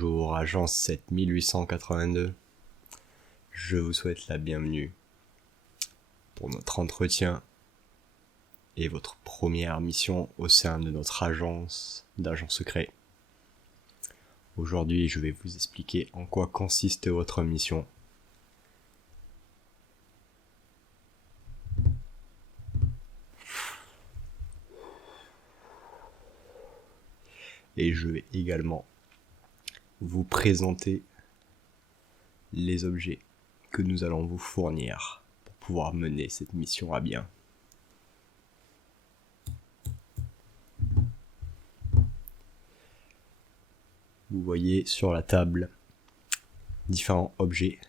Bonjour, agence 7882. Je vous souhaite la bienvenue pour notre entretien et votre première mission au sein de notre agence d'agents secrets. Aujourd'hui, je vais vous expliquer en quoi consiste votre mission. Et je vais également vous présenter les objets que nous allons vous fournir pour pouvoir mener cette mission à bien. Vous voyez sur la table différents objets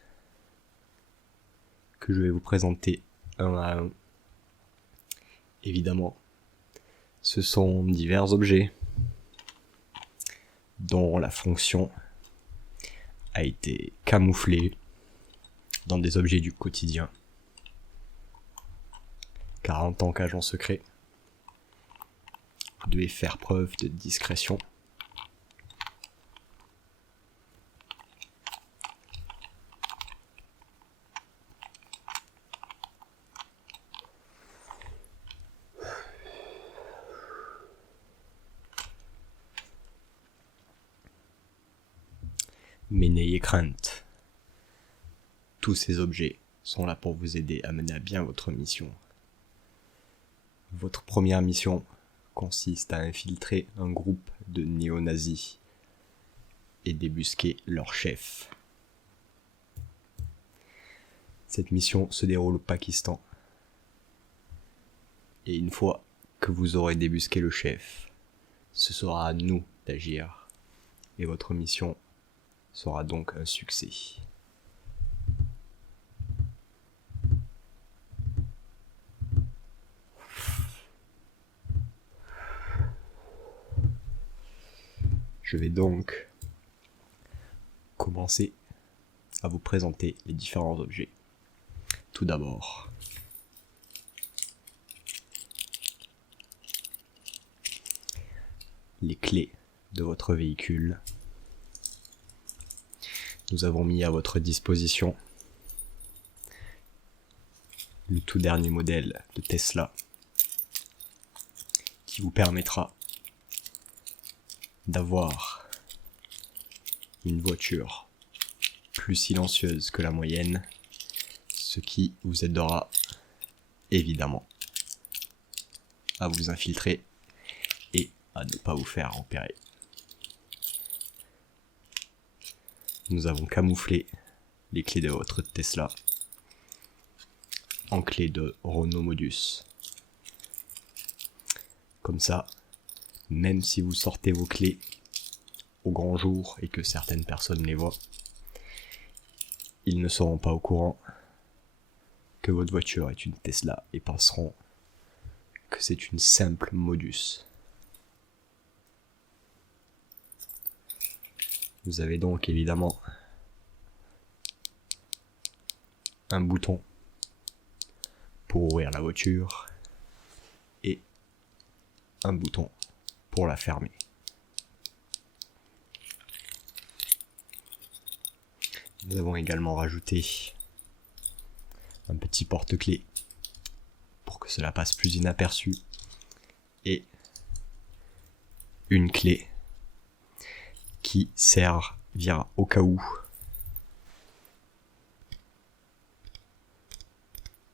que je vais vous présenter un à un. Évidemment, ce sont divers objets dont la fonction a été camouflée dans des objets du quotidien. Car en tant qu'agent secret, vous devez faire preuve de discrétion. Mais n'ayez crainte, tous ces objets sont là pour vous aider à mener à bien votre mission. Votre première mission consiste à infiltrer un groupe de néo-nazis et débusquer leur chef. Cette mission se déroule au Pakistan. Et une fois que vous aurez débusqué le chef, ce sera à nous d'agir. Et votre mission sera donc un succès. Je vais donc commencer à vous présenter les différents objets. Tout d'abord, les clés de votre véhicule. Nous avons mis à votre disposition le tout dernier modèle de Tesla qui vous permettra d'avoir une voiture plus silencieuse que la moyenne, ce qui vous aidera évidemment à vous infiltrer et à ne pas vous faire repérer. Nous avons camouflé les clés de votre Tesla en clés de Renault Modus. Comme ça, même si vous sortez vos clés au grand jour et que certaines personnes les voient, ils ne seront pas au courant que votre voiture est une Tesla et penseront que c'est une simple Modus. Vous avez donc évidemment un bouton pour ouvrir la voiture et un bouton pour la fermer. Nous avons également rajouté un petit porte-clés pour que cela passe plus inaperçu et une clé qui servira au cas où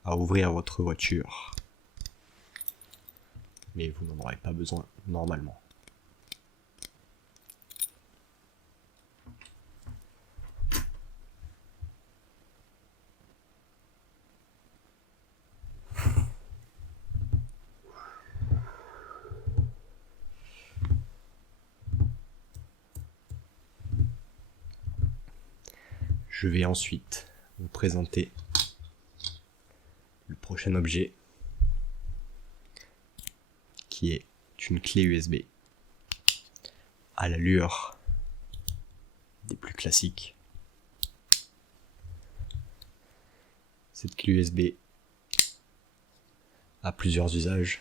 à ouvrir votre voiture. Mais vous n'en aurez pas besoin normalement. Je vais ensuite vous présenter le prochain objet qui est une clé USB à l'allure des plus classiques. Cette clé USB a plusieurs usages.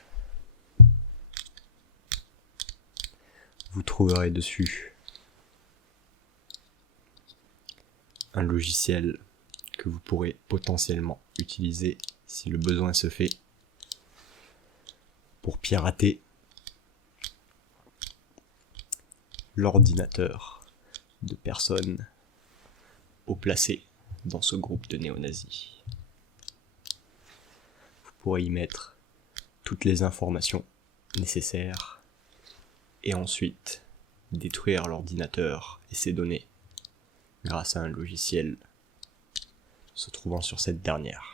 Vous trouverez dessus un logiciel que vous pourrez potentiellement utiliser si le besoin se fait pour pirater l'ordinateur de personnes haut placées dans ce groupe de néo-nazis. Vous pourrez y mettre toutes les informations nécessaires et ensuite détruire l'ordinateur et ses données grâce à un logiciel se trouvant sur cette dernière.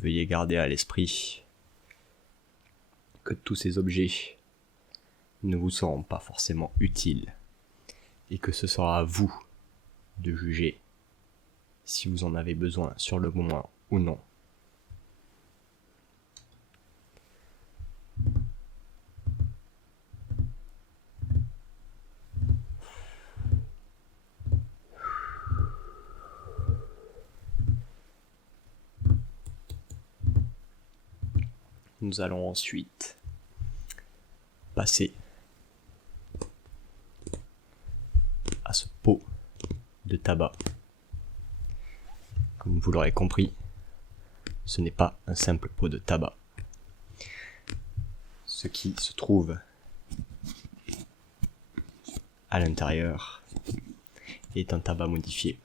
Veuillez garder à l'esprit que tous ces objets ne vous seront pas forcément utiles et que ce sera à vous de juger si vous en avez besoin sur le moment ou non. Nous allons ensuite passer à ce pot de tabac. Comme vous l'aurez compris, ce n'est pas un simple pot de tabac. Ce qui se trouve à l'intérieur est un tabac modifié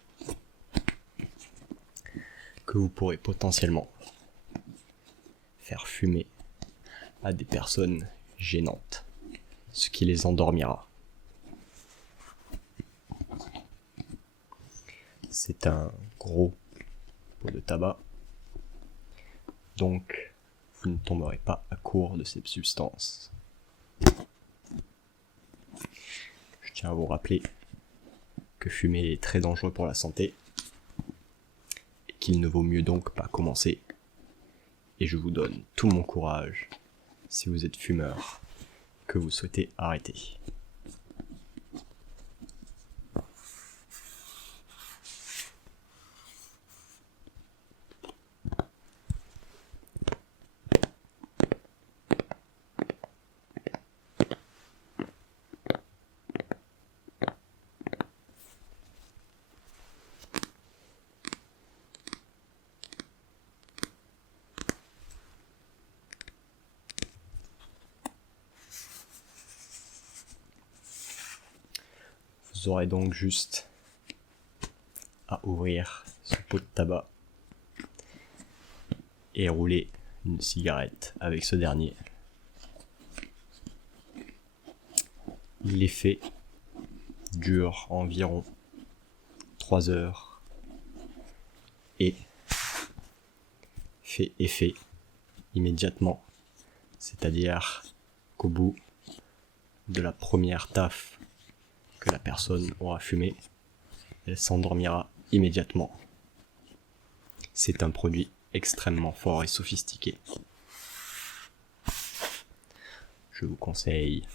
que vous pourrez potentiellement faire fumer à des personnes gênantes, ce qui les endormira. C'est un gros pot de tabac, donc vous ne tomberez pas à court de cette substance. Je tiens à vous rappeler que fumer est très dangereux pour la santé et qu'il ne vaut mieux donc pas commencer. Et je vous donne tout mon courage si vous êtes fumeur, que vous souhaitez arrêter. Vous aurez donc juste à ouvrir ce pot de tabac et rouler une cigarette avec ce dernier. L'effet dure environ 3 heures et fait effet immédiatement, c'est-à-dire qu'au bout de la première taffe que la personne aura fumé, elle s'endormira immédiatement. C'est un produit extrêmement fort et sophistiqué. Je vous conseille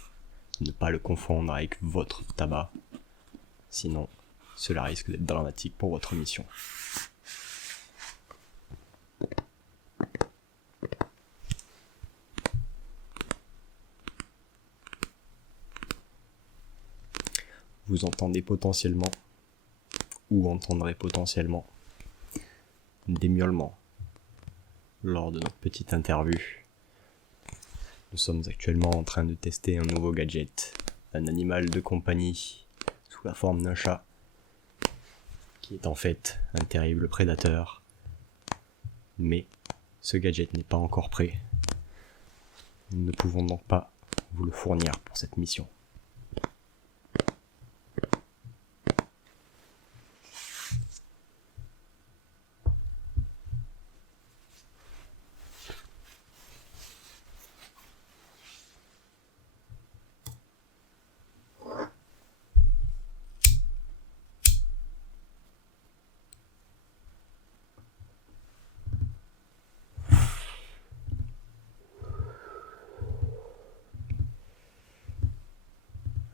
de ne pas le confondre avec votre tabac, sinon cela risque d'être dramatique pour votre mission. Vous entendez potentiellement, ou entendrez potentiellement, des miaulements lors de notre petite interview. Nous sommes actuellement en train de tester un nouveau gadget, un animal de compagnie sous la forme d'un chat, qui est en fait un terrible prédateur. Mais ce gadget n'est pas encore prêt. Nous ne pouvons donc pas vous le fournir pour cette mission.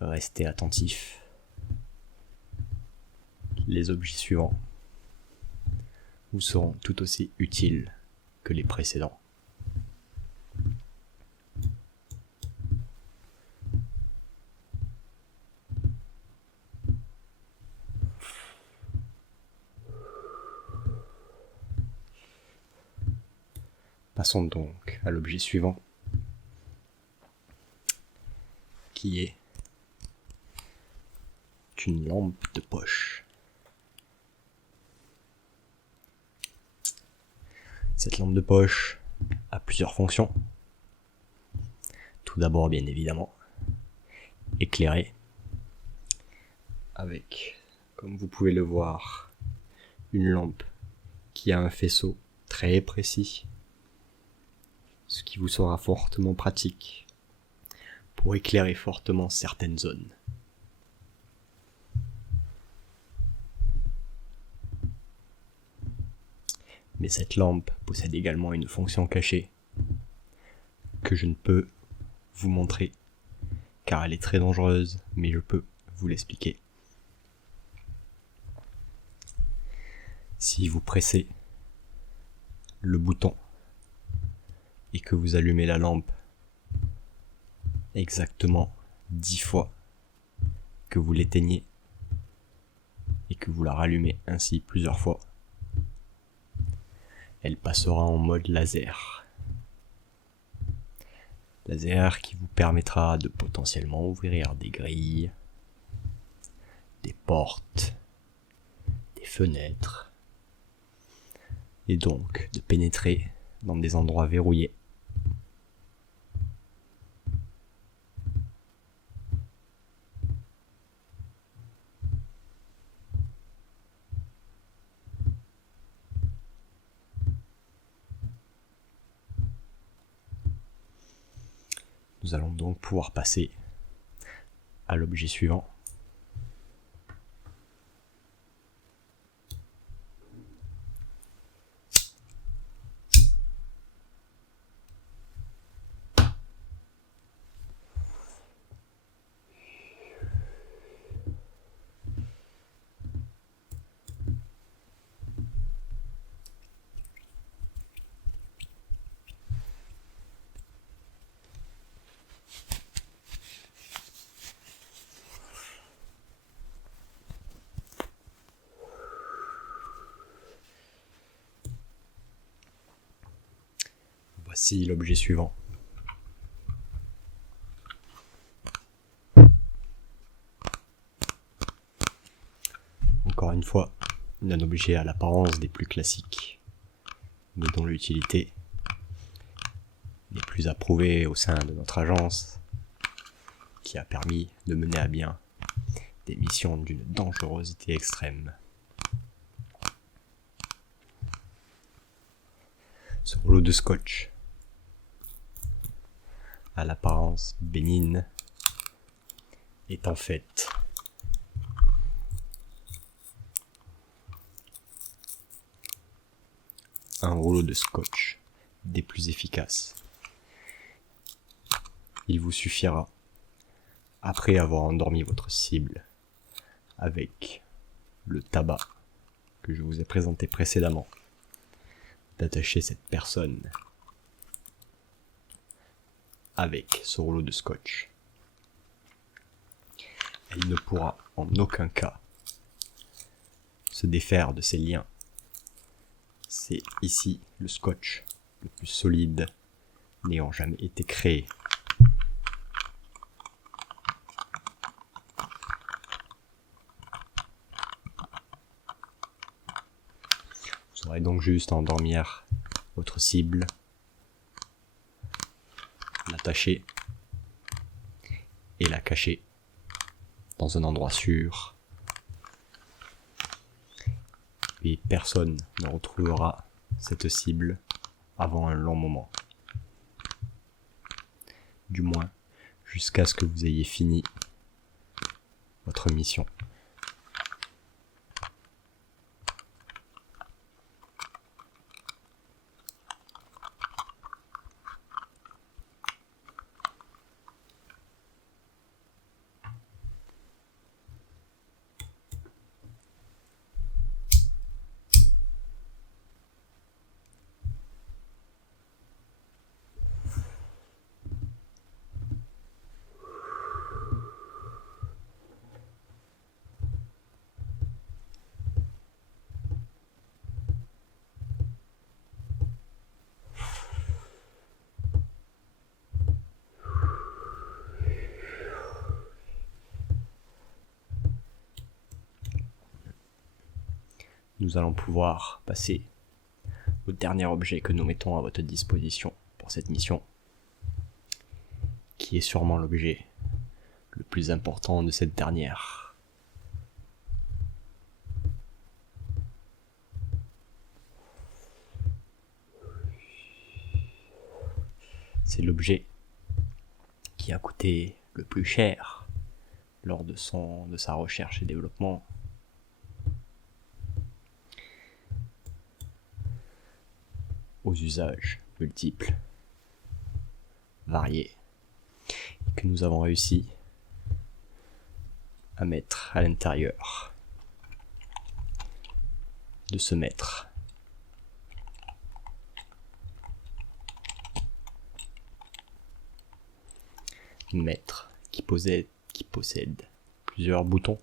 Restez attentif. Les objets suivants vous seront tout aussi utiles que les précédents. Passons donc à l'objet suivant, qui est une lampe de poche. Cette lampe de poche a plusieurs fonctions. Tout d'abord, bien évidemment, éclairer avec, comme vous pouvez le voir, une lampe qui a un faisceau très précis, ce qui vous sera fortement pratique pour éclairer fortement certaines zones. Mais cette lampe possède également une fonction cachée que je ne peux vous montrer car elle est très dangereuse, mais je peux vous l'expliquer. Si vous pressez le bouton et que vous allumez la lampe exactement 10 fois, que vous l'éteignez et que vous la rallumez ainsi plusieurs fois, elle passera en mode laser. Laser qui vous permettra de potentiellement ouvrir des grilles, des portes, des fenêtres, et donc de pénétrer dans des endroits verrouillés. Nous allons donc pouvoir passer à l'objet suivant. Voici l'objet suivant. Encore une fois, un objet à l'apparence des plus classiques, mais dont l'utilité n'est plus approuvée au sein de notre agence, qui a permis de mener à bien des missions d'une dangerosité extrême. Ce rouleau de scotch, à l'apparence bénigne, est en fait un rouleau de scotch des plus efficaces. Il vous suffira, après avoir endormi votre cible avec le tabac que je vous ai présenté précédemment, d'attacher cette personne avec ce rouleau de scotch. Elle ne pourra en aucun cas se défaire de ses liens. C'est ici le scotch le plus solide n'ayant jamais été créé. Vous aurez donc juste à endormir votre cible, l'attacher et la cacher dans un endroit sûr. Et personne ne retrouvera cette cible avant un long moment. Du moins, jusqu'à ce que vous ayez fini votre mission. nous allons pouvoir passer au dernier objet que nous mettons à votre disposition pour cette mission, qui est sûrement l'objet le plus important de cette dernière. C'est l'objet qui a coûté le plus cher lors de sa recherche et développement. Aux usages multiples, variés, que nous avons réussi à mettre à l'intérieur de ce maître. Maître qui possède plusieurs boutons.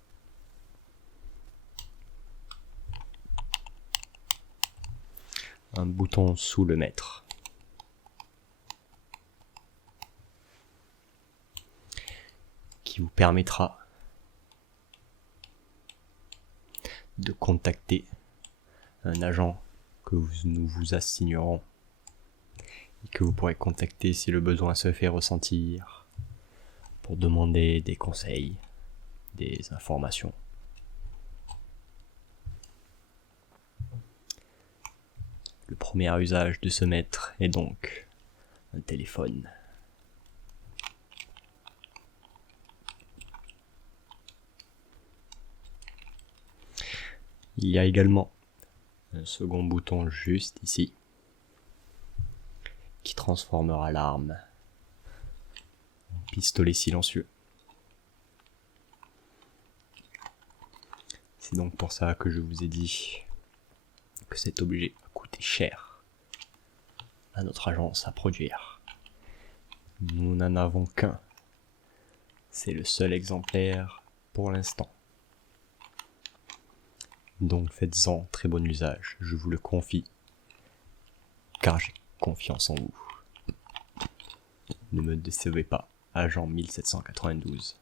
Un bouton sous le maître. Qui vous permettra de contacter un agent que nous vous assignerons et que vous pourrez contacter si le besoin se fait ressentir pour demander des conseils, des informations. Le premier usage de ce maître est donc un téléphone. Il y a également un second bouton juste ici qui transformera l'arme en pistolet silencieux. C'est donc pour ça que je vous ai dit que cet objet a coûté cher à notre agence à produire. Nous n'en avons qu'un. C'est le seul exemplaire pour l'instant. Donc faites-en très bon usage, je vous le confie, car j'ai confiance en vous. Ne me décevez pas, agent 1792.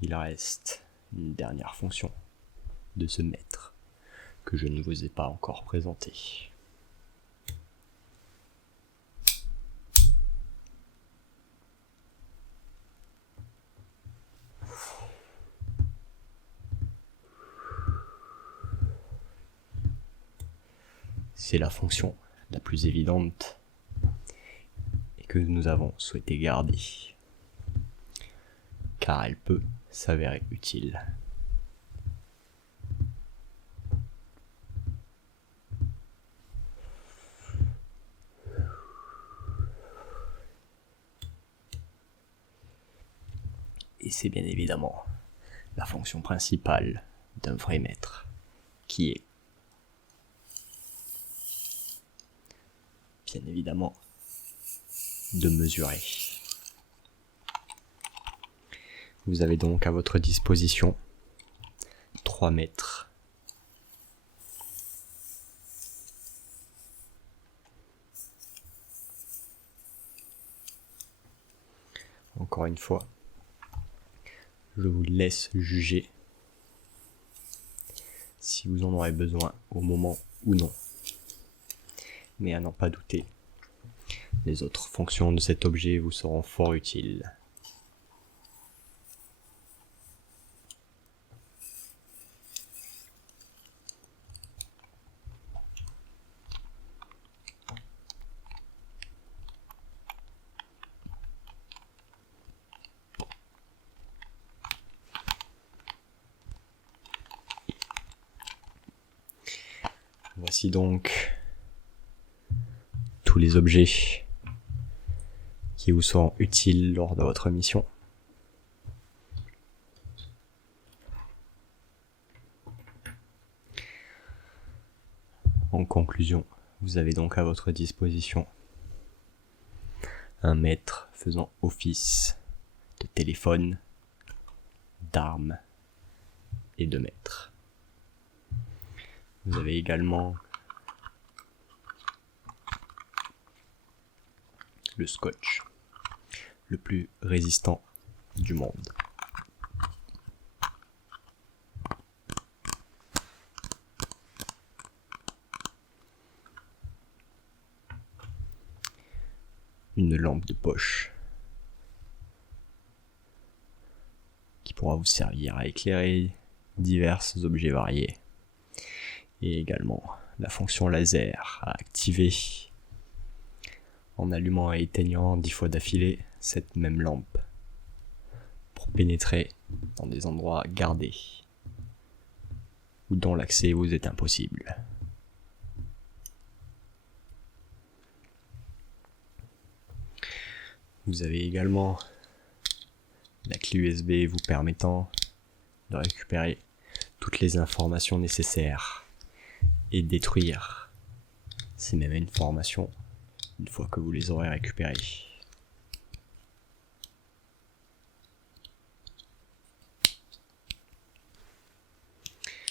Il reste une dernière fonction de ce maître que je ne vous ai pas encore présenté. C'est la fonction la plus évidente et que nous avons souhaité garder, car elle peut s'avérer utile. Et c'est bien évidemment la fonction principale d'un vrai maître, qui est bien évidemment de mesurer. Vous avez donc à votre disposition 3 mètres. Encore une fois, je vous laisse juger si vous en aurez besoin au moment ou non. Mais à n'en pas douter, les autres fonctions de cet objet vous seront fort utiles. Voici donc tous les objets qui vous seront utiles lors de votre mission. En conclusion, vous avez donc à votre disposition un maître faisant office de téléphone, d'arme et de maître. Vous avez également le scotch, le plus résistant du monde. Une lampe de poche qui pourra vous servir à éclairer divers objets variés. Et également la fonction laser à activer en allumant et éteignant 10 fois d'affilée cette même lampe pour pénétrer dans des endroits gardés ou dont l'accès vous est impossible. Vous avez également la clé USB vous permettant de récupérer toutes les informations nécessaires et détruire ces mêmes informations une fois que vous les aurez récupérées.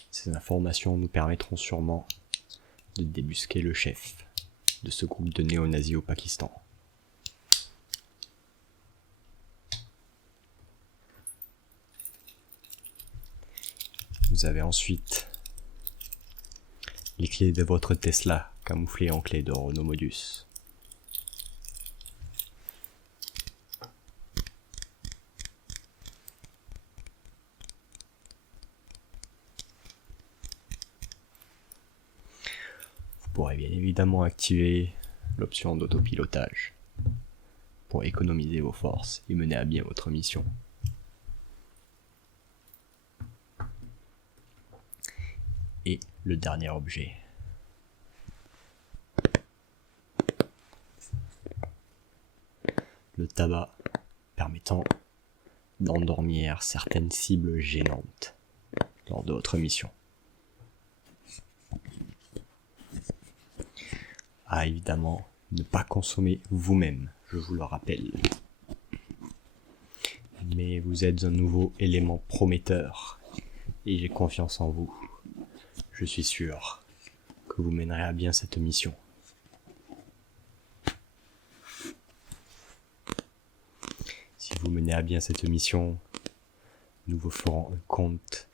Ces informations nous permettront sûrement de débusquer le chef de ce groupe de néo-nazis au Pakistan. Vous avez ensuite les clés de votre Tesla camouflées en clés de Renault Modus. Vous pourrez bien évidemment activer l'option d'autopilotage pour économiser vos forces et mener à bien votre mission. Et le dernier objet. Le tabac permettant d'endormir certaines cibles gênantes lors de votre mission. À évidemment ne pas consommer vous-même, je vous le rappelle. Mais vous êtes un nouveau élément prometteur et j'ai confiance en vous. Je suis sûr que vous mènerez à bien cette mission. Si vous menez à bien cette mission, nous vous ferons un compte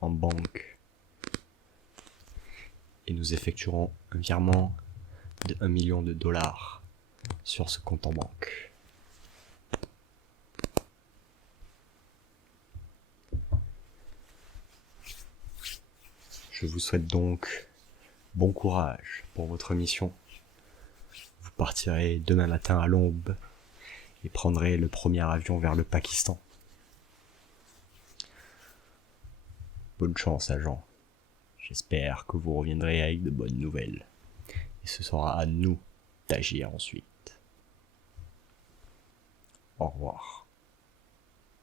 en banque et nous effectuerons un virement de 1 million de dollars sur ce compte en banque. Je vous souhaite donc bon courage pour votre mission. Vous partirez demain matin à l'aube et prendrez le premier avion vers le Pakistan. Bonne chance, agent. J'espère que vous reviendrez avec de bonnes nouvelles. Et ce sera à nous d'agir ensuite. Au revoir.